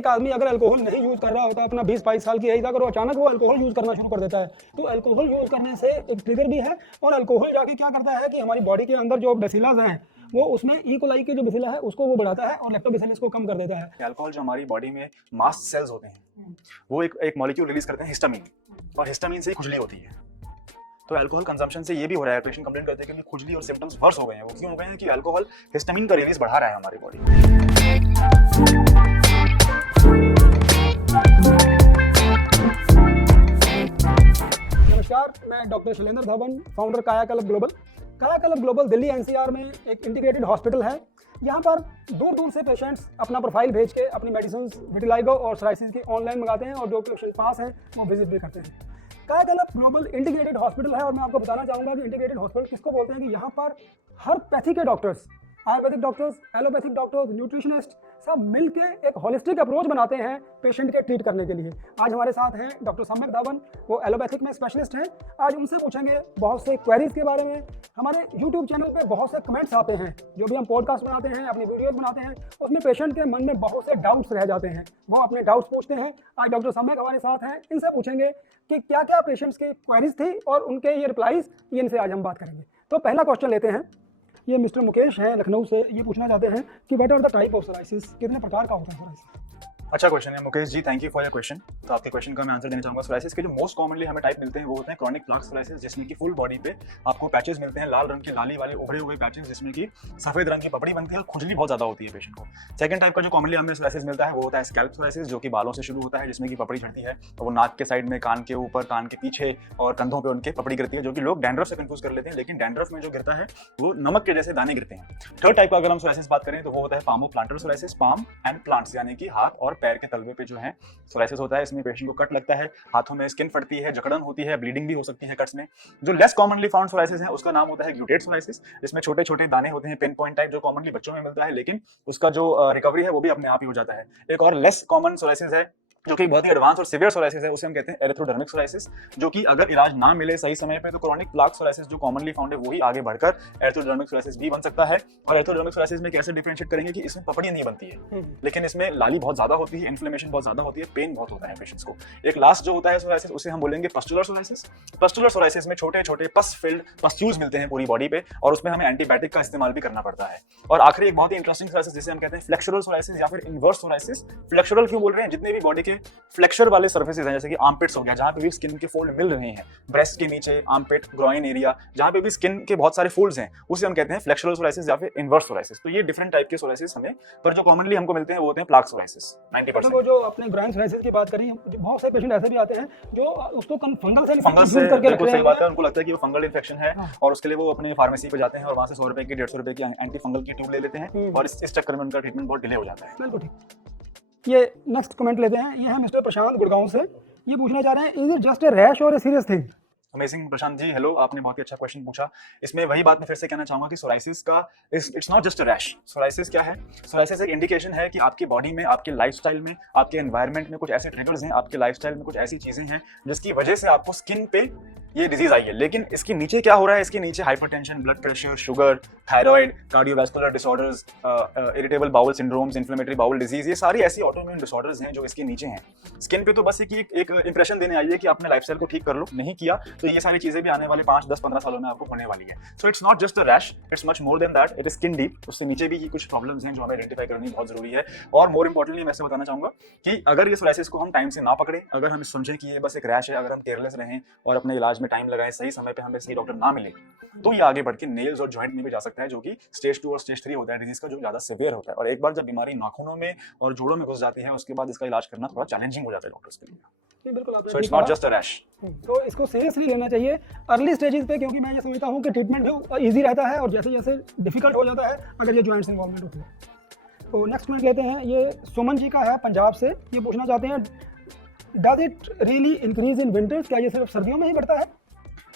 एक आदमी अगर अल्कोहल नहीं यूज़ कर रहा होता, अपना 20-22 साल की एज अगर वो अचानक वो अल्कोहल यूज़ करना शुरू कर देता है, तो अल्कोहल यूज़ करने से एक ट्रिगर भी है, और अल्कोहल जाके क्या करता है कि हमारी बॉडी के अंदर जो बेसिलस हैं वो उसमें ई कोलाई के जो बेसिला है उसको वो बढ़ाता है और लैक्टोबैसिलस को कम कर देता है। अल्कोहल जो हमारी बॉडी में मास्ट सेल्स होते हैं वो एक मॉलिक्यूल रिलीज करते हैं हिस्टामिन, और हिस्टामिन से ही खुजली होती है। तो अल्कोहल कंजम्पशन से ये भी हो रहा है, पेशेंट कंप्लेंट करते हैं कि खुजली और सिम्टम्स वर्स हो गए हैं। वो क्यों हो गए हैं कि अल्कोहल हिस्टामिन का रिलीज बढ़ा रहा है हमारी बॉडी में। नमस्कार, मैं डॉक्टर शैलेंद्र धवन, फाउंडर कायाकल्प ग्लोबल। कायाकल्प ग्लोबल दिल्ली एनसीआर में एक इंटीग्रेटेड हॉस्पिटल है। यहाँ पर दूर दूर से पेशेंट्स अपना प्रोफाइल भेज के अपनी मेडिसिन विटिलाइगो और सोराइसिस की ऑनलाइन मंगाते हैं, और जो पेशेंट पास हैं वो विजिट भी करते हैं। कायाकल्प ग्लोबल इंटीग्रेटेड हॉस्पिटल है, और मैं आपको बताना चाहूँगा कि इंटीग्रेटेड हॉस्पिटल किसको बोलते हैं कि यहाँ पर हर पैथी के doctors, Ayurvedic doctors, allopathic doctors, nutritionist सब मिलके एक होलिस्टिक अप्रोच बनाते हैं पेशेंट के ट्रीट करने के लिए। आज हमारे साथ हैं डॉक्टर सम्यक धावन, वो एलोपैथिक में स्पेशलिस्ट हैं। आज उनसे पूछेंगे बहुत से क्वेरीज के बारे में। हमारे यूट्यूब चैनल पे बहुत से कमेंट्स आते हैं, जो भी हम पॉडकास्ट बनाते हैं, अपनी वीडियोज बनाते हैं, उसमें पेशेंट के मन में बहुत से डाउट्स रह जाते हैं, वो अपने डाउट्स पूछते हैं। आज डॉक्टर सम्यक हमारे साथ हैं, इनसे पूछेंगे कि क्या क्या पेशेंट्स की क्वेरीज थी और उनके ये रिप्लाईज, इनसे आज हम बात करेंगे। तो पहला क्वेश्चन लेते हैं। ये मिस्टर मुकेश हैं लखनऊ से, ये पूछना चाहते हैं कि what are the type of psoriasis, कितने प्रकार का होता है सोराइसिस? अच्छा क्वेश्चन है Mukesh ji, thank you for your question. तो आपके क्वेश्चन का मैं आंसर देना चाहूंगा। सोराइसिस के जो मोस्ट कॉमनली हमें टाइप मिलते हैं वो होते हैं क्रॉनिक प्लाक सोराइसिस, जिसमें कि फुल बॉडी पे आपको पैचेस मिलते हैं, लाल रंग के लाली वाले उभरे हुए पैचेस, जिसमें कि सफेद रंग की पपड़ी बनती है और खुजली बहुत ज्यादा होती है पेशेंट को। सेकंड टाइप का जो कॉमनली हमें सोराइसिस मिलता है वो होता है स्कैल्प सोराइसिस, जो कि बालों से शुरू होता है, जिसमें कि पपड़ी झड़ती है, तो वो नाक के साइड में, कान के ऊपर, कान के पीछे और कंधों पे उनके पपड़ी गिरती है, जो कि लोग डैंड्रफ से कंफ्यूज कर लेते हैं, लेकिन डैंड्रफ में जो गिरता है वो नमक के जैसे दाने गिरते हैं। थर्ड टाइप का अगर हम सोराइसिस बात करें तो वो होता है palmoplantar psoriasis, palm and plants, यानी कि हाथ और पैर के तलवे पे जो है सोराइसिस होता है। इसमें पेशेंट को कट लगता है, हाथों में स्किन फटती है, जकड़न होती है, ब्लीडिंग भी हो सकती है कट्स में। जो लेस कॉमनली फाउंड सोराइसिस है उसका नाम होता है ग्लूटेट सोराइसिस, जिसमें छोटे छोटे दाने होते हैं, पिन पॉइंट टाइप, जो कॉमनली बच्चों में मिलता है, लेकिन उसका जो रिकवरी है वो भी अपने आप ही हो जाता है। एक और लेस कॉमन सोराइसिस है जो कि बहुत ही एडवांस और सीवियर सोराइसिस है, उसे हम कहते हैं एरिथ्रोडर्मिक सोराइसिस, जो कि अगर इलाज ना मिले सही समय पे तो क्रॉनिक प्लाक सोराइसिस जो कॉमनली फाउंड है वही आगे बढ़कर एरिथ्रोडर्मिक सोराइसिस भी बन सकता है। और एरिथ्रोडर्मिक सोराइसिस में कैसे डिफरेंशिएट करेंगे कि इसमें पपड़ियां नहीं बनती है, लेकिन इसमें लाली बहुत ज्यादा होती है, इन्फ्लेमेशन बहुत ज्यादा होती है, पेन बहुत होता है पेशेंट्स को। एक लास्ट जो होता है सोराइसिस उसे हम बोलेंगे पस्टुलर सोराइसिस। पस्टुलर सोराइसिस में छोटे छोटे पस फिल्ड पस्ट्यूल्स मिलते हैं पूरी बॉडी पे, और उसमें हमें एंटीबायोटिक का इस्तेमाल भी करना पड़ता है। और आखिरी एक बहुत ही इंटरेस्टिंग सोराइसिस जिसे हम कहते हैं फ्लेक्सुरल सोराइसिस या फिर इनवर्स सोराइसिस। फ्लेक्सुरल क्यों बोल रहे हैं? जितने भी बॉडी के फ्लेक्सर वाले सर्फेसेस हैं, जैसे कि आर्मपिट्स हो गया, जहां पे भी स्किन के फोल्ड मिल रहे हैं, ब्रेस्ट के नीचे, आर्मपिट, ग्रोइन एरिया, जहां पे भी स्किन के बहुत सारे फोल्ड्स हैं, उसे हम कहते हैं फ्लेक्सुरल सोराइसिस या फिर इनवर्स सोराइसिस। तो ये डिफरेंट टाइप के सोराइसिस हमें, पर जो कॉमनली हमको मिलते हैं वो होते हैं प्लाक सोराइसिस 90%। वो जो अपने ग्राइंड सोराइसिस की बात करी, बहुत से पेशेंट ऐसे भी आते हैं जो उसको फंगल से करके रखते हैं, बात है, उनको लगता है कि वो फंगल इन्फेक्शन है, और उसके लिए वो अपने फार्मेसी पे जाते हैं और वहां से 100 रुपए की 150 रुपए की एंटी फंगल की ट्यूब ले लेते हैं, और इस चक्कर में उनका ट्रीटमेंट बहुत डिले हो जाता है। बिल्कुल ठीक। ये नेक्स्ट कमेंट लेते हैं। ये है मिस्टर प्रशांत गुड़गांव से, ये पूछना चाह रहे हैं is it just a rash or a serious thing? Amazing Prashant ji, hello, आपने बहुत ही अच्छा क्वेश्चन पूछा। इसमें वही बात मैं फिर से कहना चाहूंगा कि सोराइसिस का it's not just a rash. Psoriasis क्या है? सोराइसिस एक इंडिकेशन है कि आपकी बॉडी में, आपके लाइफस्टाइल में, आपके एनवायरनमेंट में कुछ ऐसे ट्रिगर्स हैं, आपके लाइफस्टाइल में कुछ ऐसी चीजें हैं जिसकी वजह से आपको स्किन पे ये डिजीज आई है। लेकिन इसके नीचे क्या हो रहा है? इसके नीचे hypertension, blood pressure, sugar, thyroid, cardiovascular disorders, irritable bowel syndromes, inflammatory bowel disease, ये सारी ऐसी ऑटोइम्यून डिसऑर्डर्स हैं जो इसके नीचे हैं। स्किन पे तो बस एक इंप्रेशन देने आई है कि आपने लाइफस्टाइल को ठीक कर लो, नहीं किया तो ये सारी चीजें भी आने वाले 5, 10, 15 सालों में आपको होने वाली है। So it's not just a rash, it's much more than that, it is skin deep. उससे नीचे भी कुछ प्रॉब्लम्स हैं जो हमें आइडेंटिफाई करनी बहुत जरूरी है। और मोर इंपॉर्टेंटली मैं ऐसे बताना चाहूंगा कि अगर ये सोराइसिस को हम टाइम से ना पकड़े, अगर हम समझें कि ये बस एक रैश है, अगर हम केयरलेस रहें और अपने इलाज में टाइम लगाएं, सही समय पे हमें सही डॉक्टर ना मिले, तो ये आगे बढ़ के नेल्स और जॉइंट में भी जा सकता है, जो कि स्टेज 2 और स्टेज 3 होता है डिजीज का, जो ज्यादा सीवियर होता है। और एक बार जब बीमारी नाखूनों में और जोड़ों में घुस जाती है, उसके बाद इसका इलाज करना थोड़ा चैलेंजिंग हो जाता है डॉक्टर्स के लिए। बिल्कुल, so it's not just a rash. तो इसको सीरियसली लेना चाहिए अर्ली स्टेजेस पे, क्योंकि मैं ये समझता हूँ कि ट्रीटमेंट जो ईजी रहता है और जैसे जैसे डिफिकल्ट हो जाता है अगर ये जॉइंट्स इन्वॉल्वमेंट होती है। तो नेक्स्ट कमेंट लेते हैं। ये सुमन जी का है पंजाब से, ये पूछना चाहते हैं does it really increase in winters? क्या ये सिर्फ सर्दियों में ही बढ़ता है?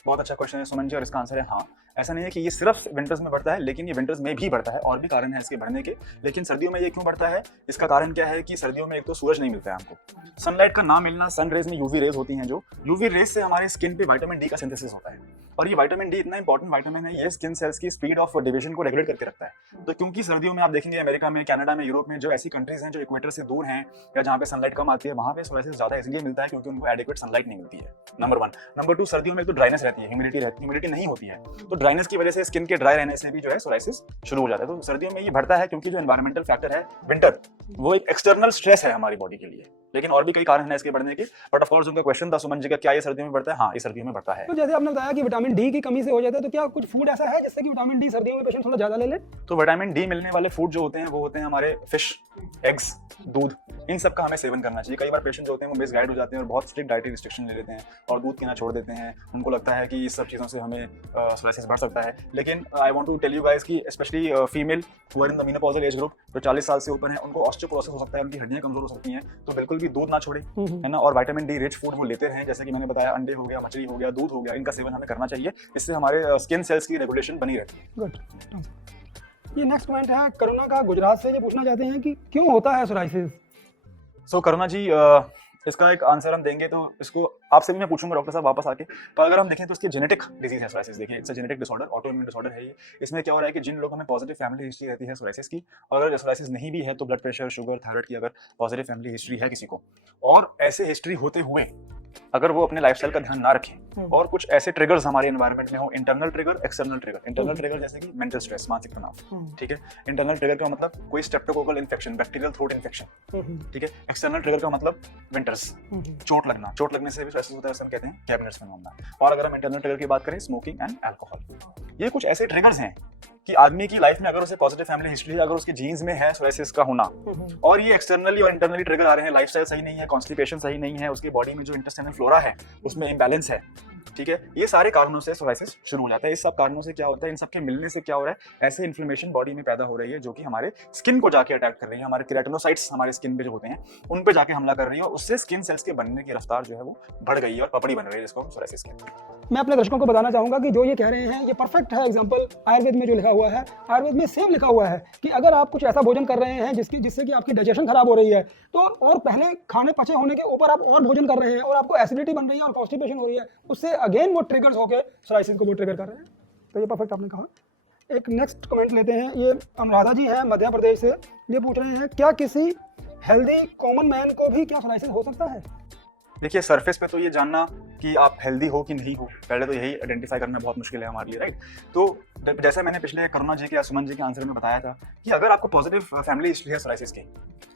बहुत अच्छा क्वेश्चन है सुमन जी, और इसका आंसर है हाँ। ऐसा नहीं है कि ये सिर्फ विंटर्स में बढ़ता है, लेकिन ये विंटर्स में भी बढ़ता है, और भी कारण है इसके बढ़ने के। लेकिन सर्दियों में ये क्यों बढ़ता है? इसका कारण क्या है कि सर्दियों में एक तो सूरज नहीं मिलता है हमको, सनलाइट का ना मिलना, सन रेज में यूवी रेज होती हैं, जो यूवी रेज से हमारे स्किन पे विटामिन डी का सिंथेसिस होता है। और ये विटामिन डी इतना इंपॉर्टेंट विटामिन है, ये स्किन सेल्स की स्पीड ऑफ डिवीजन को रेगुलेट करके रखता है। तो क्योंकि सर्दियों में आप देखेंगे अमेरिका में, कनाडा में, यूरोप में जो ऐसी कंट्रीज हैं जो इक्वेटर से दूर हैं या जहाँ पे सनलाइट कम आती है, वहाँ पे सोराइसिस ज्यादा इसलिए मिलता है क्योंकि उनको एडिक्वेट सनलाइट नहीं मिलती है, नंबर 1। नंबर 2, सर्दियों में तो ड्राइनेस रहती है, ह्यूमिडिटी नहीं होती है, तो ड्राइनेस की वजह से स्किन के ड्राई रहने से भी जो है सोराइसिस शुरू हो जाता है। तो सर्दियों में ये बढ़ता है क्योंकि जो एनवायरमेंटल फैक्टर है विंटर, वो एक एक्सटर्नल स्ट्रेस है हमारी बॉडी के लिए, लेकिन और भी कई कारण हैं इसके बढ़ने के। बट ऑफ कोर्स उनका क्वेश्चन था सुमन जी का, क्या ये सर्दियों में बढ़ता है? हाँ, ये सर्दियों में बढ़ता है। तो जैसे आपने बताया कि विटामिन डी की कमी से हो जाता है, तो क्या कुछ फूड ऐसा है जिससे कि विटामिन डी सर्दियों में पेशेंट थोड़ा ज्यादा ले ले? तो विटामिन डी मिलने वाले फूड जो होते हैं वो होते हैं हमारे फिश, एग्स, दूध, इन सब का हमें सेवन करना चाहिए। कई बार पेशेंट जो होते हैं वो मिसगाइड हो जाते हैं और बहुत स्ट्रिक्ट डाइटरी रिस्ट्रिक्शन ले लेते हैं और दूध पीना छोड़ देते हैं। उनको लगता है कि इस सब चीज़ों से हमें सोराइसिस बढ़ सकता है, लेकिन I want to tell you guys कि specially female who are in the menopausal age group, जो 40 साल से ऊपर है, उनको ऑस्टियोपोरोसिस हो सकता है, उनकी हड्डियां कमजोर हो सकती हैं, तो बिल्कुल भी दूध ना छोड़े, है ना। और विटामिन डी रिच फूड वो लेते रहें, जैसे कि मैंने बताया अंडे हो गया, मछली हो गया, दूध हो गया, इनका सेवन हमें करना चाहिए। इससे हमारे स्किन सेल्स की रेगुलेशन बनी रहती है। गुड। ये नेक्स्ट पॉइंट है करुणा का गुजरात से, ये पूछना चाहते हैं कि क्यों होता है सोराइसिस? सो करुणा जी, इसका एक आंसर हम देंगे, तो इसको आपसे भी मैं पूछूंगा डॉक्टर साहब वापस आके। पर अगर हम देखें तो इसकी जेनेटिक डिजीज है सोराइसिस। देखिए, it's a genetic disorder, auto immune disorder है ये। इसमें क्या हो रहा है कि जिन लोगों में पॉजिटिव फैमिली हिस्ट्री रहती है सोराइसिस की, और अगर सोराइसिस नहीं भी है तो ब्लड प्रेशर, शुगर, थायराइड की अगर पॉजिटिव फैमिली हिस्ट्री है किसी को, और ऐसे हिस्ट्री होते हुए अगर वो अपने लाइफस्टाइल का ध्यान ना रखें और कुछ ऐसे ट्रिगर्स हमारे एनवायरनमेंट में हो, internal trigger, external trigger. Internal trigger जैसे कि मेंटल स्ट्रेस, मानसिक तनाव, ठीक है। इंटरनल ट्रिगर का मतलब कोई streptococcal infection, bacterial throat infection, ठीक है। एक्सटर्नल ट्रिगर का मतलब विंटर्स, चोट लगना, चोट लगने से भी सोराइसिस होता है, हम कहते हैं कैबिनेट्स फिनोमेना। और अगर हम इंटरनल ट्रिगर की बात करें, स्मोकिंग एंड अल्कोहल, ये कुछ ऐसे ट्रिगर्स हैं कि आदमी की लाइफ में अगर उसे पॉजिटिव फैमिली हिस्ट्री, अगर उसके जीन्स में है सोराइसिस का होना, और ये एक्सटर्नली और इंटरनली ट्रिगर आ रहे हैं, लाइफस्टाइल सही नहीं है, कॉन्स्टिपेशन सही नहीं है, उसकी बॉडी में जो इंटेस्टाइनल फ्लोरा है उसमें इम्बैलेंस है, ठीक है, ये सारे कारणों से सोराइसिस शुरू हो जाता है। इस सब कारणों से क्या होता है, इन सब के मिलने से क्या हो रहा है, ऐसे इन्फ्लेमेशन बॉडी में पैदा हो रही है जो कि हमारे स्किन को जाके अटैक कर रही है, हमारे केराटिनोसाइट्स हमारे स्किन पे जो होते हैं उन पे जाके हमला कर रही है, और उससे स्किन सेल्स के बनने की रफ्तार जो है वो बढ़ गई है और पपड़ी बन रही है, जिसको हम सोराइसिस कहते हैं। मैं अपने दर्शकों को बताना चाहूंगा कि जो ये कह रहे हैं ये परफेक्ट है एग्जांपल आयुर्वेद में जो लिखा हुआ है। आयुर्वेद में सेम लिखा हुआ है कि अगर आप कुछ ऐसा भोजन कर रहे हैं जिससे कि आपकी डाइजेशन खराब हो रही है, तो और पहले खाने पचे होने के ऊपर आप और भोजन कर रहे हैं और आपको एसिडिटी बन रही है और कॉन्स्टिपेशन हो रही है, उससे अगेन वो ट्रिगर्स होकर सोराइसिस को वो ट्रिगर कर रहे हैं। तो ये परफेक्ट आपने कहा। एक नेक्स्ट कमेंट लेते हैं, ये अनुराधा जी हैं मध्य प्रदेश से, ये पूछ रहे हैं क्या किसी हेल्दी कॉमन मैन को भी क्या सोराइसिस हो सकता है? देखिए, सरफेस पे तो ये जानना कि आप हेल्दी हो कि नहीं हो, पहले तो यही आइडेंटिफाई करना बहुत मुश्किल है हमारे लिए, राइट। तो जैसे मैंने पिछले करुणा जी के या सुमन जी के आंसर में बताया था कि अगर आपको पॉजिटिव फैमिली हिस्ट्री है सोराइसिस की,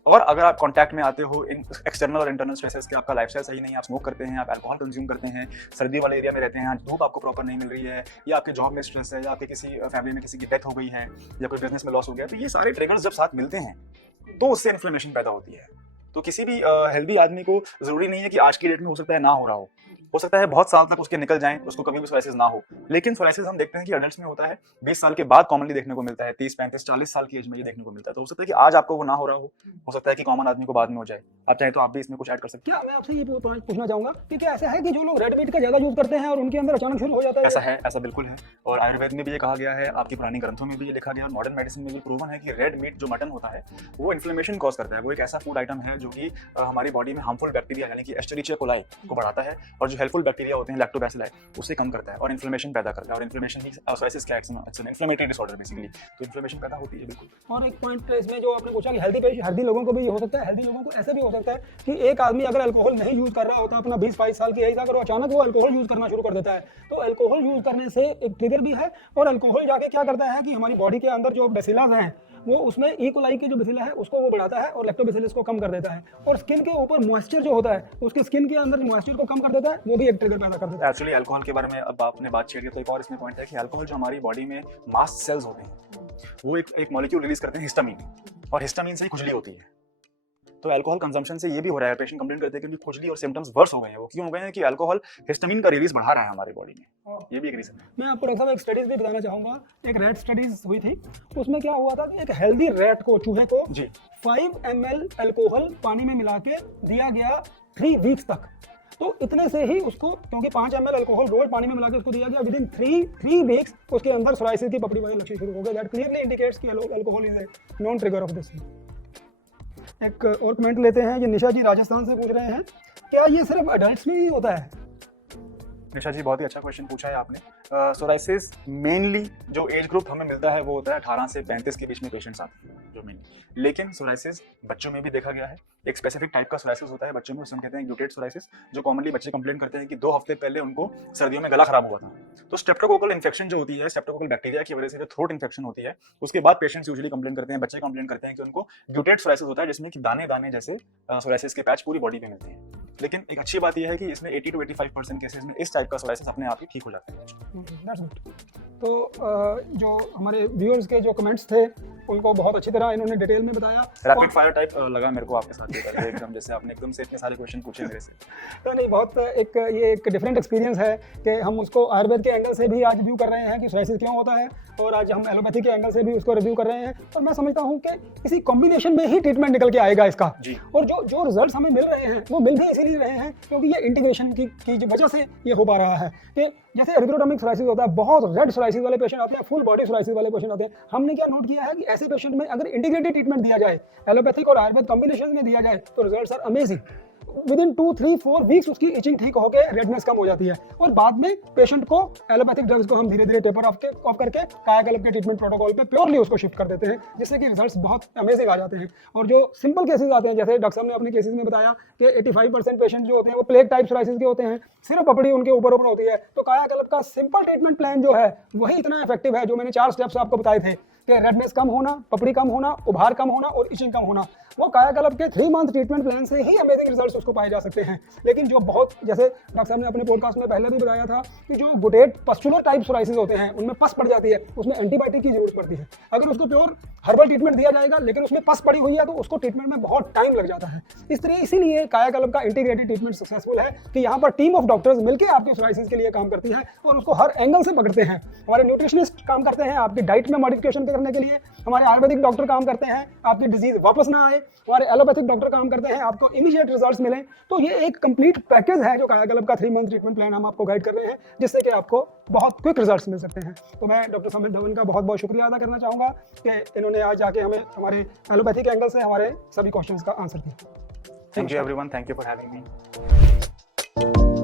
और अगर आप कांटेक्ट में आते हो इन एक्सटर्नल और इंटरनल स्ट्रेसेस के, आपका लाइफस्टाइल सही नहीं है, आप स्मोक करते हैं, आप अल्कोहल कंज्यूम करते हैं, सर्दी वाले एरिया में रहते हैं, धूप आपको प्रॉपर नहीं मिल रही है, या आपके जॉब में स्ट्रेस है, या आपके किसी फैमिली में किसी की डेथ हो गई है, या कोई बिजनेस में लॉस हो गया, तो ये सारे ट्रिगर्स जब साथ मिलते हैं तो उससे इन्फ्लेमेशन पैदा होती है। तो किसी भी हेल्दी आदमी को जरूरी नहीं है कि आज की डेट में हो सकता है ना हो सकता है बहुत साल तक उसके निकल जाएं, उसको कभी भी सोराइसिस ना हो। लेकिन सोराइसिस हम देखते हैं कि अडल्ट्स में होता है 20 साल के बाद कॉमनली देखने को मिलता है, 30, 35, 40 साल की एज में ये देखने को मिलता है। तो हो सकता है कि आज आपको वो ना हो रहा हो सकता है कि कॉमन आदमी को बाद में हो जाए। आप चाहे तो आप भी इसमें कुछ ऐड कर सकते हैं। क्या मैं आपसे ये पूछना चाहूंगा कि क्या ऐसा है कि जो लोग रेड मीट का ज्यादा यूज करते हैं और उनके अंदर अचानक शुरू हो जाता है? ऐसा है, ऐसा बिल्कुल है, और आयुर्वेद में भी ये कहा गया है, आपकी पुरानी ग्रंथों में भी ये लिखा गया, और मॉडर्न मेडिसिन में भी प्रूवन है कि रेड मीट जो मटन होता है वो इन्फ्लेमेशन कॉज करता है। वो एक ऐसा फूड आइटम है जो कि हमारी बॉडी में हार्मफुल बैक्टीरिया यानी कि एस्चेरिचिया कोलाई को बढ़ाता है, और जो हेल्पफुल बैक्टीरिया होते हैं लैक्टोबैसिली उसे कम करता है और इन्फ्लेमेशन पैदा करता है। और इन्फ्लेमेशन ही सोराइसिस का इन्फ्लेमेटरी डिसऑर्डर बेसिकली, तो इन्फ्लेमेशन पैदा होती है बिल्कुल। और एक पॉइंट इसमें जो आपने पूछा कि हेल्दी लोगों को भी ये हो सकता है, हेल्दी लोगों को ऐसे भी हो सकता है कि एक आदमी अगर अल्कोहल नहीं यूज कर रहा होता अपना 20-22 साल की एज, अगर वो अचानक वो अल्कोहल यूज करना शुरू कर देता है, तो अल्कोहल यूज करने से एक ट्रिगर भी है, और अल्कोहल जाके क्या करता है कि हमारी बॉडी के अंदर जो बेसिलस हैं वो उसमें ई कोलाई की जो बेसिला है उसको वो बढ़ाता है और लैक्टोबैसिलस को कम कर देता है, और स्किन के ऊपर मॉइस्चर जो होता है उसके स्किन के अंदर मॉइस्चर को कम कर देता है, वो भी एक ट्रिगर पैदा कर देता है। एक्चुअली अल्कोहल के बारे में अब आपने बात छेड़ी, तो एक और इसमें पॉइंट है कि अल्कोहल जो हमारी बॉडी में मास्ट सेल्स होते हैं वो एक मॉलिक्यूल रिलीज करते हैं हिस्टामिन, और हिस्टामिन से ही खुजली होती है। तो अल्कोहल कंजम्पशन से ये भी हो रहा है, पेशेंट कंप्लेंट करते हैं कि उनकी खुजली और सिम्टम्स वर्स हो गए हैं। वो क्यों हो गए हैं कि अल्कोहल हिस्टामिन का रिलीज बढ़ा रहा है हमारी बॉडी में, ये भी एक रीजन है। मैं आपको डॉक्टर साहब एक स्टडीज भी बताना चाहूंगा। एक रैट स्टडीज हुई थी, उसमें क्या हुआ था कि एक हेल्दी रैट को, चूहे को 5 ml अल्कोहल पानी में मिला के दिया गया 3 वीक्स तक। तो इतने से ही उसको, क्योंकि 5 ml अल्कोहल रोज पानी में मिला के उसको दिया गया, विदिन 3 वीक्स उसके अंदर सोराइसिस की पपड़ी वाले लक्षण शुरू हो गए। दैट क्लियरली इंडिकेट्स कि alcohol is a non trigger of this. एक और कमेंट लेते हैं, ये निशा जी राजस्थान से पूछ रहे हैं क्या ये सिर्फ अडल्ट्स में ही होता है? निशा जी, बहुत ही अच्छा क्वेश्चन पूछा है आपने। सोराइसिस मेनली जो एज ग्रुप हमें मिलता है वो होता है 18 से 35 के बीच में पेशेंट्स आते हैं जो मेनली। लेकिन सोराइसिस बच्चों में भी देखा गया है। एक स्पेसिफिक टाइप का सोराइसिस होता है बच्चों में, उसे हम कहते हैं ग्लूटेट सोराइसिस, जो कॉमनली बच्चे कंप्लेन करते हैं कि 2 हफ्ते पहले उनको सर्दियों में गला खराब हुआ था। तो स्ट्रेप्टोकोकल इन्फेक्शन जो होती है, स्ट्रेप्टोकोकल बैक्टीरिया की वजह से जो थ्रोट इन्फेक्शन होती है, उसके बाद पेशेंट्स यूजुअली कंप्लेन करते हैं, बच्चे कंप्लेन करते हैं कि उनको ग्लूटेट सोराइसिस होता है, जिसमें कि दाने दाने जैसे सोराइसिस के पैच पूरी बॉडी पे मिलते हैं। लेकिन एक अच्छी बात यह है कि इसमें 80 to 85% केसेस में इस टाइप का सोराइसिस अपने आप ही ठीक हो जाता है। That's good. तो जो हमारे व्यूअर्स के जो कमेंट्स थे उनको बहुत अच्छी तरह इन्होंने डिटेल में बताया। रैपिड फायर टाइप लगा मेरे को आपके साथ ये करके, एकदम जैसे आपने एकदम से इतने सारे क्वेश्चन पूछे मेरे से। तो नहीं, बहुत ये एक डिफरेंट एक्सपीरियंस है कि हम उसको आयुर्वेद के एंगल से भी आज रिव्यू कर रहे हैं कि सोराइसिस क्यों होता है, और आज हम एलोपैथी के एंगल से भी उसको रिव्यू कर रहे हैं। और मैं समझता हूँ कि इसी कॉम्बिनेशन में ही ट्रीटमेंट निकल के आएगा इसका। और जो रिजल्ट हमें मिल रहे हैं वो मिल भी इसीलिए रहे हैं क्योंकि ये इंटीग्रेशन की वजह से ये हो पा रहा है कि जैसे एरिथ्रोडर्मिक सोराइसिस होता है, बहुत रेड सोराइसिस वाले पेशेंट आते हैं, फुल बॉडी सोराइसिस वाले पेशेंट आते हैं। हमने क्या नोट किया है कि ऐसे पेशेंट में अगर इंटीग्रेटेड ट्रीटमेंट दिया जाए, एलोपैथिक और आयुर्वेद कॉम्बिनेशन में दिया जाए, तो results are amazing. Within 2, 3, 4 weeks उसकी इचिंग ठीक होकर रेडनेस कम हो जाती है, और बाद में पेशेंट को एलोपैथिक ड्रग्स को हम धीरे धीरे टेपर ऑफ करके कायाकल्प के ट्रीटमेंट प्रोटोकॉल पे प्योरली उसको शिफ्ट कर देते हैं, जिससे कि रिजल्ट्स बहुत अमेजिंग आ जाते हैं। और जो सिंपल केसेस आते हैं, जैसे डॉक्टर साहब ने अपने केसेस में बताया कि 85% पेशेंट जो होते हैं वो प्लेग टाइप सोराइसिस के होते हैं, सिर्फ पपड़ी उनके ऊपर होती है। तो कायाकल्प का सिंपल ट्रीटमेंट प्लान जो है वही इतना इफेक्टिव है, जो मैंने 4 स्टेप्स आपको बताए थे कि रेडनेस कम होना, पपड़ी कम होना, उभार कम होना और इचिंग कम होना। वो कायाकल्प के 3 मंथ ट्रीटमेंट प्लान से ही अमेजिंग रिजल्ट्स उसको पाए जा सकते हैं। लेकिन जो बहुत, जैसे डॉक्टर साहब ने अपने पॉडकास्ट में पहले भी बताया था कि जो गुटेट पस्चुलर टाइप सोराइसिस होते हैं उनमें पस पड़ जाती है, उसमें एंटीबायोटिक की जरूरत पड़ती है। अगर उसको प्योर हर्बल ट्रीटमेंट दिया जाएगा लेकिन उसमें पस पड़ी हुई है तो उसको ट्रीटमेंट में बहुत टाइम लग जाता है। इसीलिए कायाकल्प का इंटीग्रेटेड ट्रीटमेंट सक्सेसफुल है कि यहाँ पर टीम ऑफ डॉक्टर्स मिलकर आपके सोराइसिस के लिए काम करती है और उसको हर एंगल से पकड़ते हैं। हमारे न्यूट्रिशनिस्ट काम करते हैं आपकी डाइट में मॉडिफिकेशन करने के लिए, हमारे आयुर्वेदिक डॉक्टर काम करते हैं आपकी डिजीज वापस ना आए, हमारे एलोपैथिक डॉक्टर काम करते हैं आपको इमीडिएट रिजल्ट्स मिलें। तो ये एक कंप्लीट पैकेज है जो कायाकल्प का 3 मंथ ट्रीटमेंट प्लान हम आपको गाइड कर रहे हैं, जिससे कि आपको बहुत क्विक रिजल्ट्स मिल सकते हैं। तो मैं डॉक्टर समित धवन का बहुत बहुत शुक्रिया अदा करना चाहूँगा कि इन्होंने आज जाके हमें हमारे एलोपैथिक एंगल से हमारे सभी क्वेश्चंस का आंसर दिया। Thank you everyone, thank you for having me.